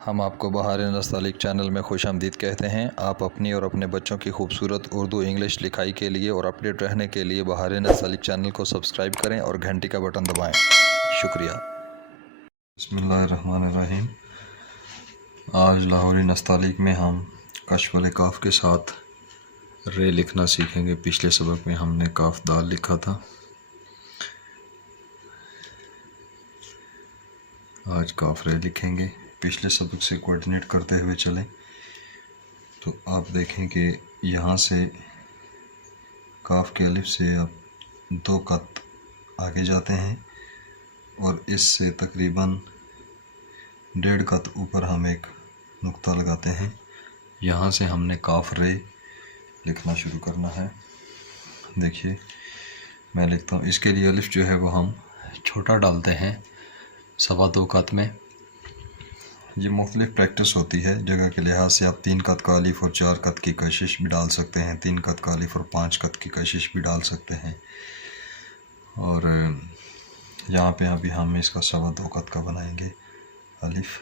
हम आपको बहार नस्तालिक चैनल में खुशामदीद कहते हैं। आप अपनी और अपने बच्चों की खूबसूरत उर्दू इंग्लिश लिखाई के लिए और अपडेट रहने के लिए बहार नस्तालिक चैनल को सब्सक्राइब करें और घंटी का बटन दबाएं। शुक्रिया। बिस्मिल्लाहिर्रहमानिर्रहीम। आज लाहौरी नस्तालिक में हम कश वाले काफ के साथ रे लिखना सीखेंगे। पिछले सबक में हमने काफ दाल लिखा था, आज काफ रे लिखेंगे। पिछले सबक से कोऑर्डिनेट करते हुए चलें तो आप देखें कि यहाँ से काफ के अलिफ से आप 2 कत आगे जाते हैं और इससे तकरीबन 1.5 कत ऊपर हम एक नुक्ता लगाते हैं। यहाँ से हमने काफ रे लिखना शुरू करना है। देखिए मैं लिखता हूँ। इसके लिए अलिफ जो है वो हम छोटा डालते हैं 2.25 कत में। ये मुख्तलिफ प्रैक्टिस होती है, जगह के लिहाज से आप 3 कत का अलिफ और 4 कत की कशिश भी डाल सकते हैं, 3 कत का अलिफ और 5 कत की कशिश भी डाल सकते हैं। और यहाँ पे अभी हम इसका 2.25 कत का बनाएंगे अलिफ।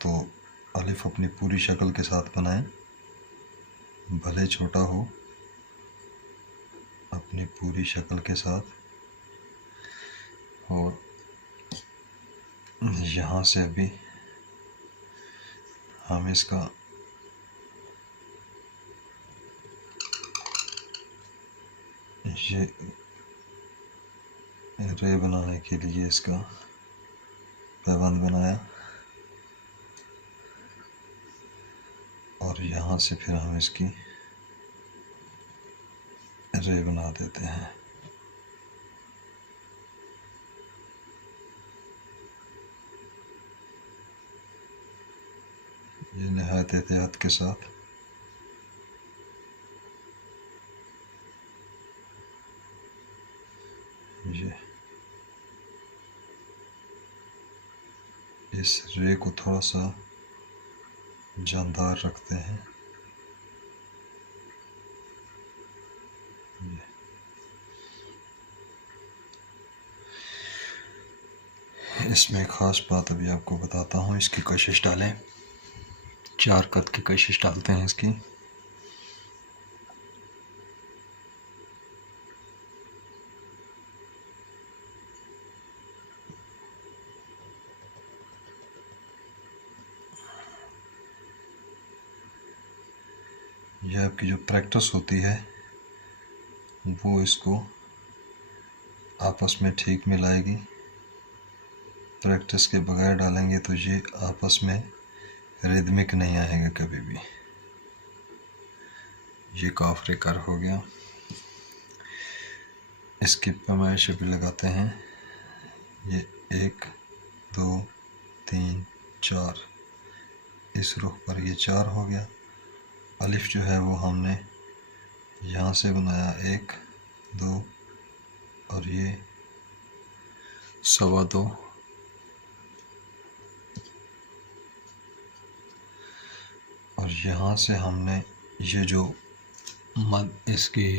तो अलिफ अपनी पूरी शक्ल के साथ बनाएं, भले छोटा हो, अपनी पूरी शक्ल के साथ। और यहाँ से अभी हम इसका ये रे बनाने के लिए इसका पैबंद बनाया और यहाँ से फिर हम इसकी रे बना देते हैं। ये निहायत एहतियात के साथ ये इस रे को थोड़ा सा जानदार रखते हैं। इसमें एक ख़ास बात अभी आपको बताता हूँ। इसकी कशिश डालें, 4 कत की कशिश डालते हैं इसकी। यह आपकी जो प्रैक्टिस होती है वो इसको आपस में ठीक मिलाएगी। प्रैक्टिस के बगैर डालेंगे तो ये आपस में रिदमिक नहीं आएगा कभी भी। ये काफ रे कर हो गया। इसकी पैमाइश भी लगाते हैं। ये 1 2 3 4, इस रुख पर ये 4 हो गया। अलिफ जो है वो हमने यहाँ से बनाया 1 2 और ये 2.25। और यहाँ से हमने ये जो मद इसकी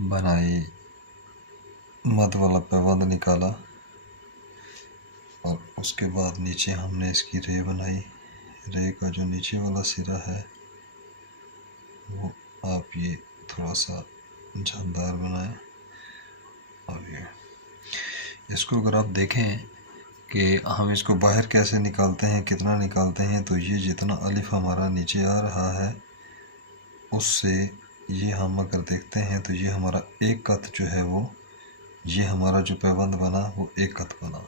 बनाई, मद वाला पैबंद निकाला और उसके बाद नीचे हमने इसकी रे बनाई। रे का जो नीचे वाला सिरा है वो आप ये थोड़ा सा जानदार बनाएं। और ये इसको अगर आप देखें कि हम इसको बाहर कैसे निकालते हैं, कितना निकालते हैं, तो ये जितना अलिफ हमारा नीचे आ रहा है उससे ये हम अगर देखते हैं तो ये हमारा 1 कत जो है वो, ये हमारा जो पैबंद बना वो 1 कत बना।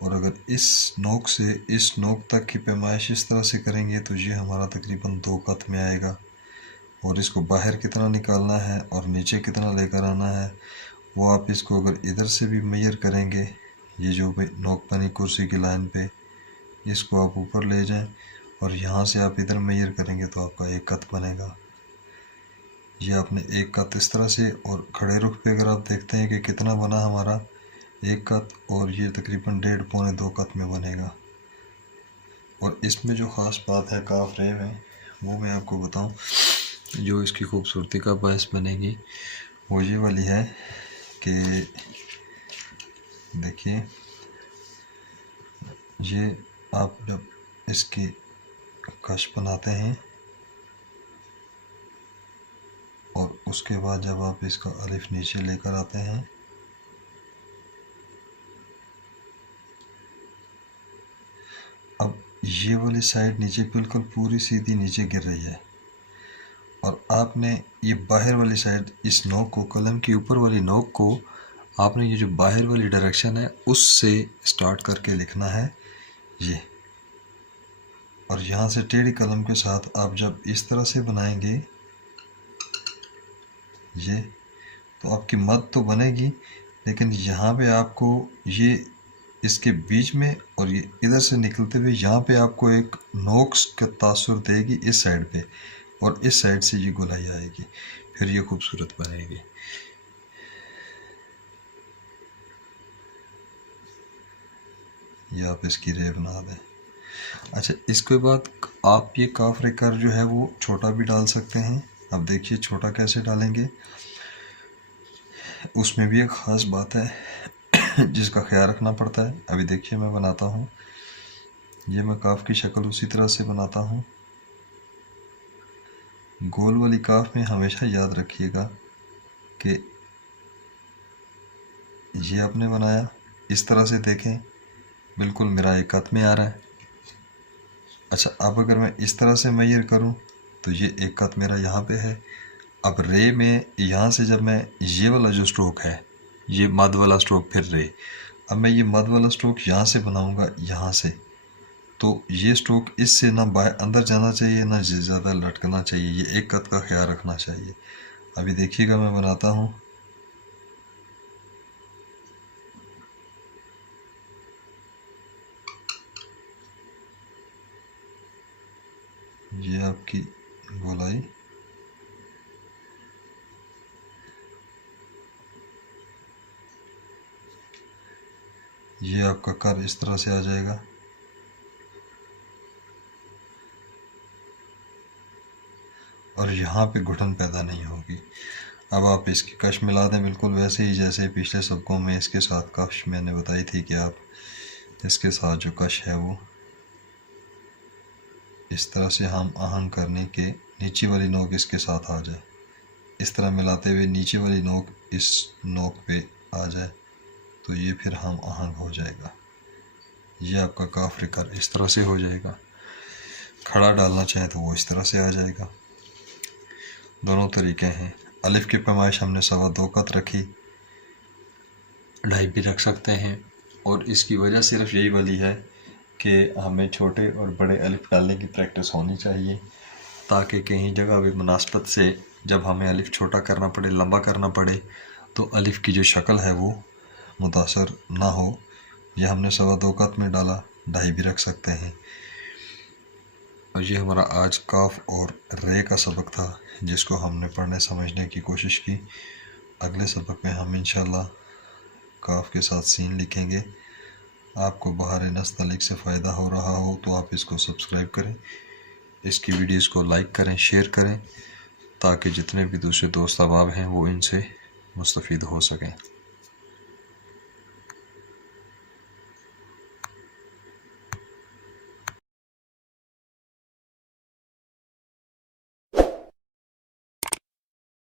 और अगर इस नोक से इस नोक तक की पैमाइश इस तरह से करेंगे तो ये हमारा तकरीबन 2 कत में आएगा। और इसको बाहर कितना निकालना है और नीचे कितना लेकर आना है वो आप इसको अगर इधर से भी मेजर करेंगे, ये जो नोक बनी कुर्सी की लाइन पे, इसको आप ऊपर ले जाएं और यहाँ से आप इधर मेजर करेंगे तो आपका 1 कत बनेगा। ये आपने 1 कत इस तरह से, और खड़े रुख पे अगर आप देखते हैं कि कितना बना हमारा 1 कत, और ये तकरीबन 1.5 पौने 2 कत में बनेगा। और इसमें जो ख़ास बात है काफ रे में वो मैं आपको बताऊं, जो इसकी खूबसूरती का बायस बनेगी वो ये वाली है कि देखिए ये आप जब इसकी कश बनाते हैं और उसके बाद जब आप इसका अलिफ नीचे लेकर आते हैं, अब ये वाली साइड नीचे बिल्कुल पूरी सीधी नीचे गिर रही है और आपने ये बाहर वाली साइड, इस नोक को, कलम की ऊपर वाली नोक को आपने ये जो बाहर वाली डायरेक्शन है उससे स्टार्ट करके लिखना है ये। और यहाँ से टेढ़ी कलम के साथ आप जब इस तरह से बनाएंगे ये, तो आपकी मद तो बनेगी, लेकिन यहाँ पे आपको ये इसके बीच में और ये इधर से निकलते हुए यहाँ पे आपको एक नोक्स का तासुर देगी इस साइड पे, और इस साइड से ये गोलाई आएगी, फिर ये खूबसूरत बनेगी। ये आप इसकी रे बना दें। अच्छा, इसके बाद आप ये काफ रेकर जो है वो छोटा भी डाल सकते हैं। अब देखिए छोटा कैसे डालेंगे, उसमें भी एक ख़ास बात है जिसका ख्याल रखना पड़ता है। अभी देखिए मैं बनाता हूँ, ये मैं काफ की शक्ल उसी तरह से बनाता हूँ। गोल वाली काफ में हमेशा याद रखिएगा कि ये आपने बनाया इस तरह से, देखें बिल्कुल मेरा एक कत में आ रहा है। अच्छा, अब अगर मैं इस तरह से मैयर करूं तो ये एक कत मेरा यहाँ पे है। अब रे में यहाँ से जब मैं ये वाला जो स्ट्रोक है, ये मद वाला स्ट्रोक, फिर रे, अब मैं ये मद वाला स्ट्रोक यहाँ से बनाऊंगा, यहाँ से, तो ये स्ट्रोक इससे ना बाहर अंदर जाना चाहिए ना ज़्यादा लटकना चाहिए, ये एक कत का ख्याल रखना चाहिए। अभी देखिएगा मैं बनाता हूँ। ये आपकी गोलाई, ये आपका कर इस तरह से आ जाएगा। और यहाँ पे घुटन पैदा नहीं होगी। अब आप इसकी कश मिला दें बिल्कुल वैसे ही जैसे पिछले सबकों में इसके साथ कश मैंने बताई थी कि आप इसके साथ जो कश है वो इस तरह से हम आहंग करने के नीचे वाली नोक इसके साथ आ जाए, इस तरह मिलाते हुए नीचे वाली नोक इस नोक पे आ जाए, तो ये फिर हम आहंग हो जाएगा। ये आपका काफ रिकर इस तरह से हो जाएगा। खड़ा डालना चाहें तो वो इस तरह से आ जाएगा। दोनों तरीके हैं। अलिफ की पैमाइश हमने 2.25 कत रखी, 2.5 भी रख सकते हैं, और इसकी वजह सिर्फ यही वाली है कि हमें छोटे और बड़े अलिफ डालने की प्रैक्टिस होनी चाहिए, ताकि कहीं जगह भी मुनासबत से जब हमें अलिफ छोटा करना पड़े, लंबा करना पड़े, तो अलिफ की जो शक्ल है वो मुतासर ना हो। यह हमने 2.25 कत में डाला, 2.5 भी रख सकते हैं। और ये हमारा आज काफ और रे का सबक था, जिसको हमने पढ़ने समझने की कोशिश की। अगले सबक में हम इंशाल्लाह काफ के साथ सीन लिखेंगे। आपको बहार नस्तलिक से फ़ायदा हो रहा हो तो आप इसको सब्सक्राइब करें, इसकी वीडियोस को लाइक करें, शेयर करें, ताकि जितने भी दूसरे दोस्त अहबाब हैं वो इनसे मुस्तफ़ीद हो सकें।